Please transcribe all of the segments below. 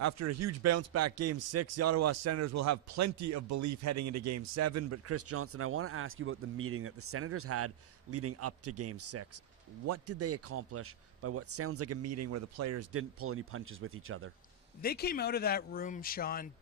After a huge bounce-back Game 6, the Ottawa Senators will have plenty of belief heading into Game 7. But Chris Johnston, I want to ask you about the meeting that the Senators had leading up to Game 6. What did they accomplish by what sounds like a meeting where the players didn't pull any punches with each other? They came out of that room, Shawn,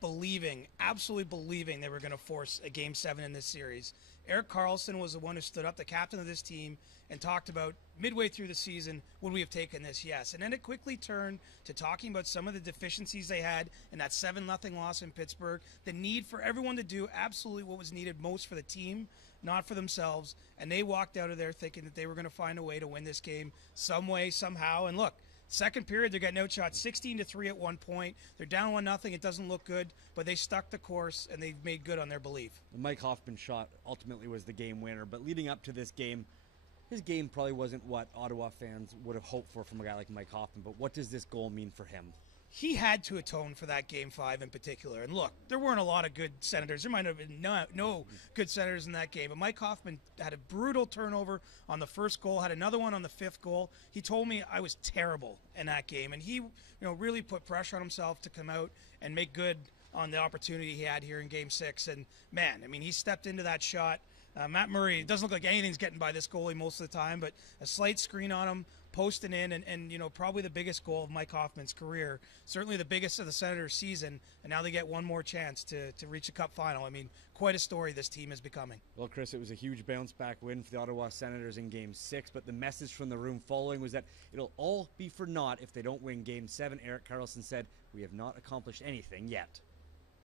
absolutely believing they were going to force a Game 7 in this series. Erik Karlsson was the one who stood up, the captain of this team, and talked about midway through the season, would we have taken this? Yes. And then it quickly turned to talking about some of the deficiencies they had in that 7-0 loss in Pittsburgh, the need for everyone to do absolutely what was needed most for the team, not for themselves. And they walked out of there thinking that they were going to find a way to win this game some way, somehow. And look, second period, they're getting outshot 16-3 at one point. They're down 1-0. It doesn't look good, but they stuck the course and they've made good on their belief. The Mike Hoffman shot ultimately was the game winner, but leading up to this game, his game probably wasn't what Ottawa fans would have hoped for from a guy like Mike Hoffman. But what does this goal mean for him? He had to atone for that Game 5 in particular. And look, there weren't a lot of good Senators. There might have been no good Senators in that game. But Mike Hoffman had a brutal turnover on the first goal, had another one on the fifth goal. He told me I was terrible in that game. And he really put pressure on himself to come out and make good on the opportunity he had here in Game 6. And, man, I mean, he stepped into that shot. Matt Murray, it doesn't look like anything's getting by this goalie most of the time, but a slight screen on him, posting in, and probably the biggest goal of Mike Hoffman's career, certainly the biggest of the Senators' season, and now they get one more chance to reach a Cup final. I mean, quite a story this team is becoming. Well, Chris, it was a huge bounce-back win for the Ottawa Senators in Game 6, but the message from the room following was that it'll all be for naught if they don't win Game 7. Erik Karlsson said, "We have not accomplished anything yet."